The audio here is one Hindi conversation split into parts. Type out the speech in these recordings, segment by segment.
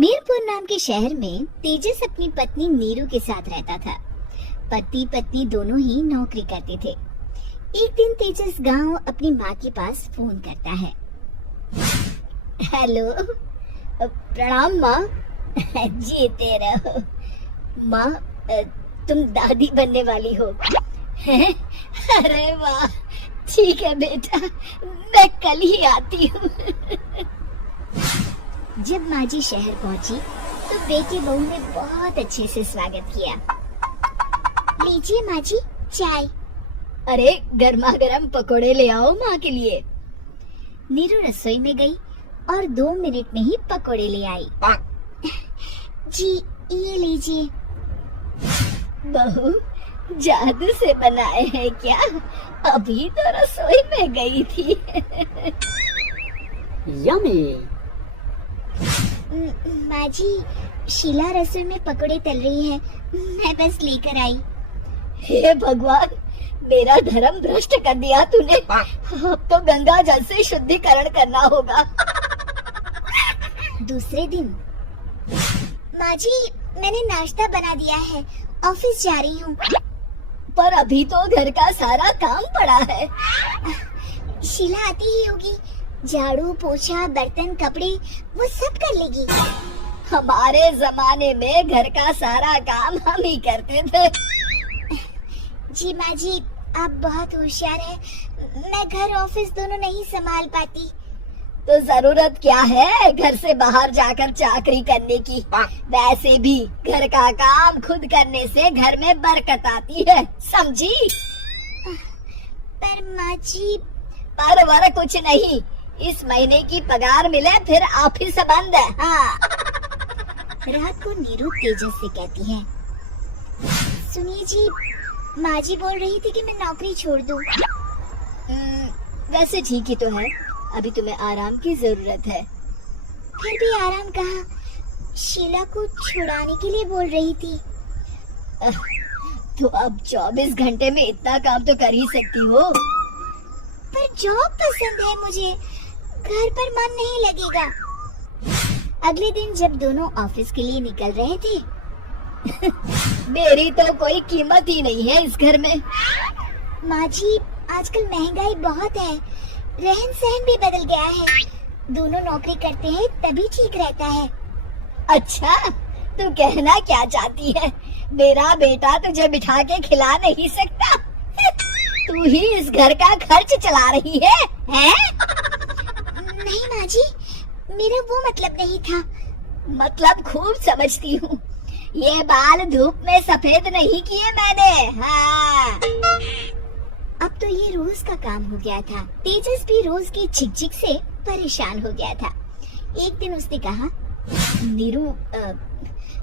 मीरपुर नाम के शहर में तेजस अपनी पत्नी नीरू के साथ रहता था। पति पत्नी दोनों ही नौकरी करते थे। एक दिन तेजस गांव अपनी माँ के पास फोन करता है। हेलो, प्रणाम माँ। जीते रहो माँ, तुम दादी बनने वाली हो हैं? अरे वाह, ठीक है बेटा, मैं कल ही आती हूँ। जब माँ जी शहर पहुँची तो बेटी बहू ने बहुत अच्छे से स्वागत किया। लीजिए माँ जी चाय। अरे गर्मा गर्म पकोड़े ले आओ माँ के लिए। नीरू रसोई में गई और 2 मिनट में ही पकोड़े ले आई। जी ये लीजिए। बहू जादू से बनाए हैं क्या? अभी तो रसोई में गई थी। यम्मी। माँ जी, शीला रसोई में पकोड़े तल रही है, मैं बस लेकर आई। हे भगवान, मेरा धर्म भ्रष्ट कर दिया तूने। अब तो गंगा जल से शुद्धिकरण करना होगा। दूसरे दिन, माँ जी मैंने नाश्ता बना दिया है, ऑफिस जा रही हूँ। पर अभी तो घर का सारा काम पड़ा है। शीला आती ही होगी, झाड़ू पोछा बर्तन कपड़े वो सब कर लेगी। हमारे जमाने में घर का सारा काम हम ही करते थे। जी माँ जी, आप बहुत होशियार हैं, मैं घर ऑफिस दोनों नहीं संभाल पाती। तो जरूरत क्या है घर से बाहर जाकर चाकरी करने की? वैसे भी घर का काम खुद करने से घर में बरकत आती है, समझी? पर माँ जी, पर वर कुछ नहीं, इस महीने की पगार मिले फिर ऑफिस बंद है। हाँ। रात को नीरू तेजस से कहती है, सुनिए जी, माँ जी बोल रही थी कि मैं नौकरी छोड़ दूं। वैसे ठीक ही तो है, अभी तुम्हें आराम की जरूरत है। फिर भी आराम कहाँ, शीला को छुड़ाने के लिए बोल रही थी। तो अब 24 घंटे में इतना काम तो कर ही सकती हो। पर जॉब पसंद है मुझे, घर पर मन नहीं लगेगा। अगले दिन जब दोनों ऑफिस के लिए निकल रहे थे, मेरी तो कोई कीमत ही नहीं है इस घर में। माँ जी, आजकल महंगाई बहुत है, रहन सहन भी बदल गया है। दोनों नौकरी करते हैं तभी ठीक रहता है। अच्छा, तू कहना क्या चाहती है? मेरा बेटा तुझे बिठा के खिला नहीं सकता? तू ही इस घर का खर्च चला रही है, हैं? नहीं माँ जी, मेरा वो मतलब नहीं था। मतलब खूब समझती हूँ, ये बाल धूप में सफेद नहीं किए मैंने। हाँ। अब तो ये रोज का काम हो गया था। तेजस भी रोज की झिकझिक से परेशान हो गया था। एक दिन उसने कहा, नीरू,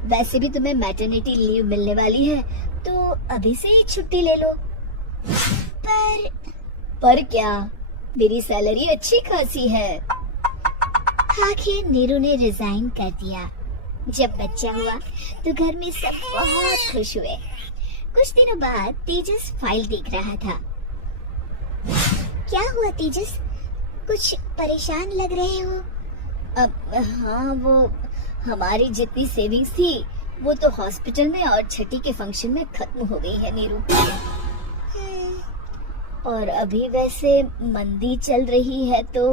वैसे भी तुम्हें मैटरनिटी लीव मिलने वाली है, तो अभी से ही छुट्टी ले लो। पर क्या, मेरी सैलरी अच्छी खासी है। आखिर नीरू ने रिजाइन कर दिया। जब बच्चा हुआ तो घर में सब बहुत खुश हुए। कुछ दिनों बाद तेजस फाइल देख रहा था। क्या हुआ तेजस, कुछ परेशान लग रहे हो? हाँ, वो हमारी जितनी सेविंग्स थी वो तो हॉस्पिटल में और छठी के फंक्शन में खत्म हो गई है नीरू। और अभी वैसे मंदी चल रही है तो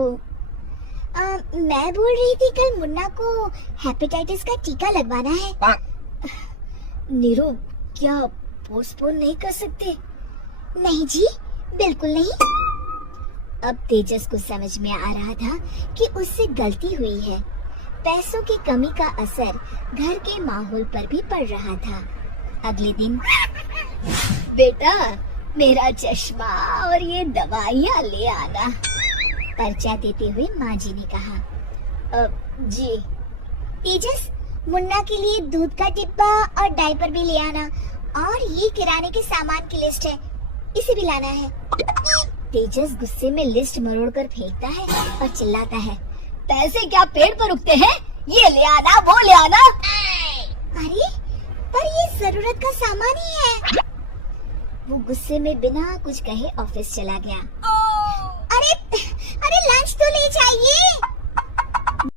मैं बोल रही थी कल मुन्ना को हेपेटाइटिस का टीका लगवाना है। नीरू, क्या पोस्टपोन नहीं कर सकते? नहीं जी, बिल्कुल नहीं। अब तेजस को समझ में आ रहा था कि उससे गलती हुई है। पैसों की कमी का असर घर के माहौल पर भी पड़ रहा था। अगले दिन, बेटा मेरा चश्मा और ये दवाइयाँ ले आना, पर्चा देते हुए माँ जी ने कहा। जी। तेजस, मुन्ना के लिए दूध का डिब्बा और डायपर भी ले आना, और ये किराने के सामान की लिस्ट है, इसे भी लाना है। तेजस गुस्से में लिस्ट मरोड़कर फेंकता है और चिल्लाता है, पैसे क्या पेड़ पर उगते हैं? ये ले आना, वो ले आना। अरे, पर ये जरूरत का सामान ही है। वो गुस्से में बिना कुछ कहे ऑफिस चला गया। अरे लंच तो ले जाइए।